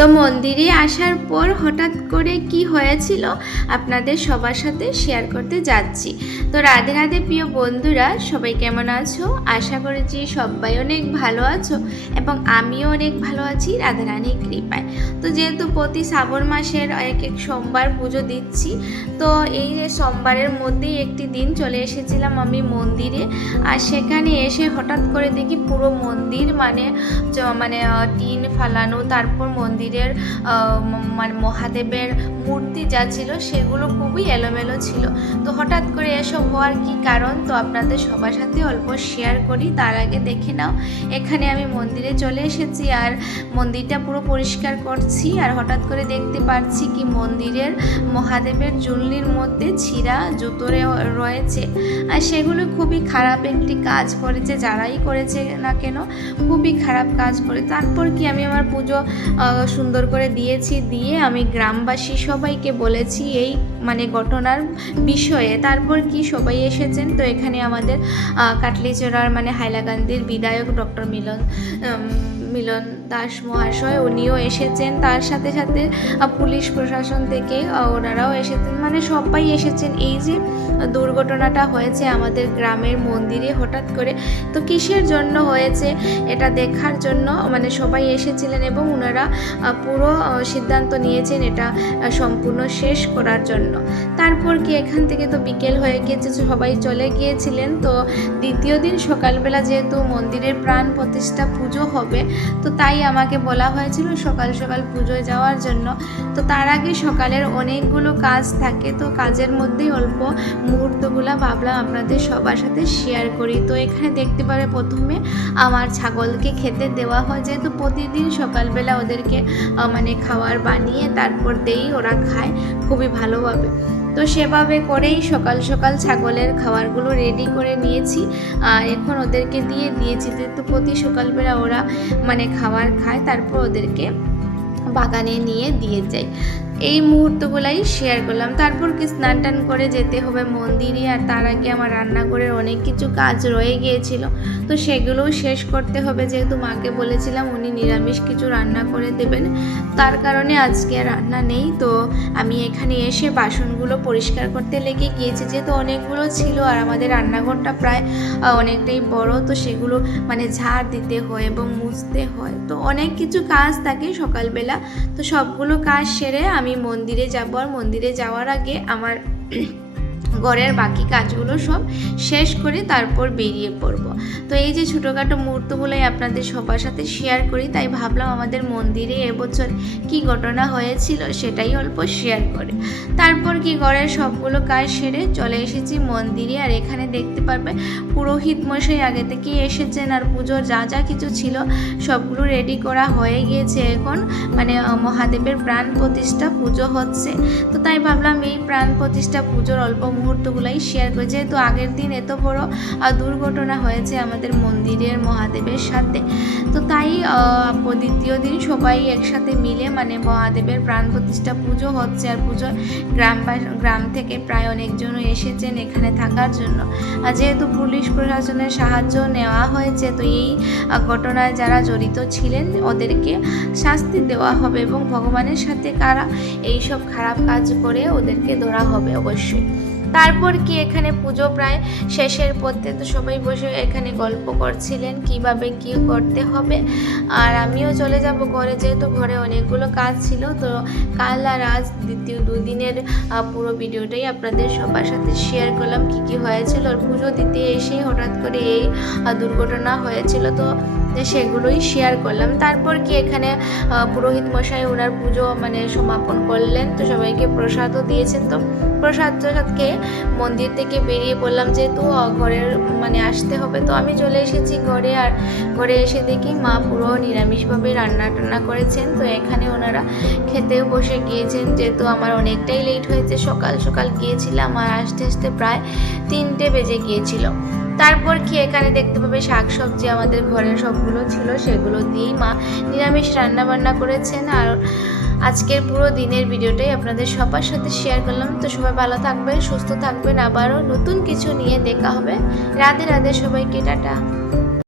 তো মন্দিরে আসার পর হঠাৎ করে কি হয়েছিল আপনাদের সবার সাথে শেয়ার করতে যাচ্ছি। তো রাধে রাধে প্রিয় বন্ধুরা, সবাই কেমন আছো? আশা করেছি সবাই অনেক ভালো আছো এবং আমিও অনেক ভালো আছি রাধারানীর কৃপায়। তো যেহেতু প্রতি শ্রাবণ মাসের এক এক সোমবার পুজো দিচ্ছি, তো এই যে সোমবারের মধ্যেই একটি দিন চলে এসেছিলাম আমি মন্দিরে। আর সেখানে এসে হঠাৎ করে দেখি পুরো মন্দির মানে টিন ফালানো, তারপর মন্দিরের মানে মহাদেবের মূর্তি যা ছিল সেগুলো খুবই এলোমেলো ছিল। তো হঠাৎ করে এসব হওয়ার কি কারণ, তো আপনাদের সবার সাথে অল্প শেয়ার করি। তার আগে দেখে নাও, এখানে আমি মন্দিরে চলে এসেছি আর মন্দিরটা পুরো পরিষ্কার করছি। আর হঠাৎ করে দেখতে পাচ্ছি কি মন্দিরের মহাদেবের জুনলির মধ্যে ছিঁড়া জুতো রয়েছে, আর সেগুলো খুবই খারাপ একটি কাজ করেছে, যারাই করেছে না কেন খুবই খারাপ কাজ করে। তারপর কি আমি আমার পুজো সুন্দর করে দিয়েছি, দিয়ে আমি গ্রামবাসী সবাইকে বলেছি এই মানে ঘটনার বিষয়ে। তারপর কি সবাই এসেছেন। তো এখানে আমাদের কাটলিচড়ার মানে হাইলাকান্দির বিধায়ক ডক্টর মিলন দাস মহাশয় উনিও এসেছেন, তার সাথে সাথে পুলিশ প্রশাসন থেকে ওনারাও এসেছেন, মানে সবাই এসেছেন। এই যে দুর্ঘটনাটা হয়েছে আমাদের গ্রামের মন্দিরে হঠাৎ করে, তো কিসের জন্য হয়েছে এটা দেখার জন্য মানে সবাই এসেছিলেন এবং ওনারা পুরো সিদ্ধান্ত নিয়েছেন এটা সম্পূর্ণ শেষ করার জন্য। তারপর কি এখান থেকে তো বিকেল হয়ে গিয়েছে, সবাই চলে গিয়েছিলেন। তো দ্বিতীয় দিন সকালবেলা যেহেতু মন্দিরের প্রাণ প্রতিষ্ঠা পুজো হবে, তো তাই আমাকে বলা হয়েছিল সকাল সকাল পুজোয় যাওয়ার জন্য। তো তার আগে সকালের অনেকগুলো কাজ থাকে, তো কাজের মধ্যেই অল্প মুহূর্তগুলো ভাবলাম আপনাদের সবার সাথে শেয়ার করি। তো এখানে দেখতে পাবে প্রথমে আমার ছাগলকে খেতে দেওয়া হয়, যেহেতু প্রতিদিন সকালবেলা ওদেরকে মানে খাবার বানিয়ে তারপর দেই, ওরা খায় খুবই ভালোভাবে। তো সেভাবে করেই সকাল সকাল ছাগলের খাবারগুলো রেডি করে নিয়েছি আর এখন ওদেরকে দিয়ে দিয়েছি, যেহেতু প্রতি সকালবেলা ওরা মানে খাবার খায়, তারপর ওদেরকে বাগানে নিয়ে দিয়ে যাই। এই মুহূর্তগুলাই শেয়ার করলাম। তারপর কি স্নান টান করে যেতে হবে মন্দিরে, আর তার আগে আমার রান্নাঘরের অনেক কিছু কাজ রয়ে গিয়েছিল, তো সেগুলোও শেষ করতে হবে। যেহেতু মাকে বলেছিলাম উনি নিরামিষ কিছু রান্না করে দেবেন, তার কারণে আজকে রান্না নেই। তো আমি এখানে এসে বাসনগুলো পরিষ্কার করতে লেগে গিয়েছি, যেহেতু অনেকগুলো ছিল আর আমাদের রান্নাঘরটা প্রায় অনেকটাই বড়, তো সেগুলো মানে ঝাড় দিতে হয় এবং মুছতে হয়, তো অনেক কিছু কাজ থাকে সকালবেলা। তো সবগুলো কাজ সেরে আমি মন্দিরে যাব, আর মন্দিরে যাওয়ার আগে আমার ঘরের বাকি কাজগুলো সব শেষ করে তারপর বেরিয়ে পড়ব। তো এই যে ছোটোখাটো মুহূর্তগুলোই আপনাদের সবার সাথে শেয়ার করি, তাই ভাবলাম আমাদের মন্দিরে এবছর কি ঘটনা হয়েছিল সেটাই অল্প শেয়ার করে। তারপর কি ঘরের সবগুলো কাজ সেরে চলে এসেছি মন্দিরে, আর এখানে দেখতে পারবে পুরোহিত মশাই আগে থেকেই এসেছেন, আর পুজোর যা যা কিছু ছিল সবগুলো রেডি করা হয়ে গিয়েছে। এখন মানে মহাদেবের প্রাণ প্রতিষ্ঠা পুজো হচ্ছে, তো তাই ভাবলাম এই প্রাণ প্রতিষ্ঠা পুজোর অল্প মুহূর্তগুলাই শেয়ার করে। যেহেতু আগের দিন এত বড় দুর্ঘটনা হয়েছে আমাদের মন্দিরের মহাদেবের সাথে, তো তাই দ্বিতীয় দিন সবাই একসাথে মিলে মানে মহাদেবের প্রাণ প্রতিষ্ঠা পুজো হচ্ছে। আর পুজোর গ্রাম থেকে প্রায় অনেকজন এসেছেন এখানে থাকার জন্য। আর যেহেতু পুলিশ প্রশাসনের সাহায্য নেওয়া হয়েছে, তো এই ঘটনায় যারা জড়িত ছিলেন ওদেরকে শাস্তি দেওয়া হবে এবং ভগবানের সাথে কারা এইসব খারাপ কাজ করে ওদেরকে ধরা হবে অবশ্যই। তারপর কি এখানে পুজো প্রায় শেষের পথে, তো সবাই বসে এখানে গল্প করছিলেন কিভাবে কি করতে হবে। আর আমিও চলে যাব ঘরে, যেহেতু ঘরে অনেকগুলো কাজ ছিল। তো কাল আর আজ দ্বিতীয় দুদিনের পুরো ভিডিওটাই আপনাদের সবার সাথে শেয়ার করলাম কি কি হয়েছিল। আর পুজো দিতে এসেই হঠাৎ করে এই দুর্ঘটনা হয়েছিল, তো সেগুলোই শেয়ার করলাম। তারপর কি এখানে পুরোহিত মশাই ওনার পুজো মানে সমাপন করলেন, তো সবাইকে প্রসাদও দিয়েছেন। তো প্রসাদ খেয়ে মন্দির থেকে বেরিয়ে পড়লাম, যেহেতু ঘরের মানে আসতে হবে। তো আমি চলে এসেছি ঘরে, আর ঘরে এসে দেখি মা পুরো নিরামিষভাবে রান্না টান্না করেছেন। তো এখানে ওনারা খেতেও বসে গিয়েছেন, যেহেতু আমার অনেকটাই লেট হয়েছে, সকাল সকাল গিয়েছিলাম আর আসতে আসতে প্রায় 3টে বেজে গিয়েছিল। তারপর কি এখানে দেখতে পাবে শাকসবজি আমাদের ঘরের সবগুলো ছিল, সেগুলো দিয়েই মা নিরামিষ রান্না বান্না করেছেন। আর আজকের পুরো দিনের ভিডিওটাই আপনাদের সবার সাথে শেয়ার করলাম। তো সবাই ভালো থাকবেন, সুস্থ থাকবেন, আবারও নতুন কিছু নিয়ে দেখা হবে। রাধে রাধে সবাইকে, টাটা।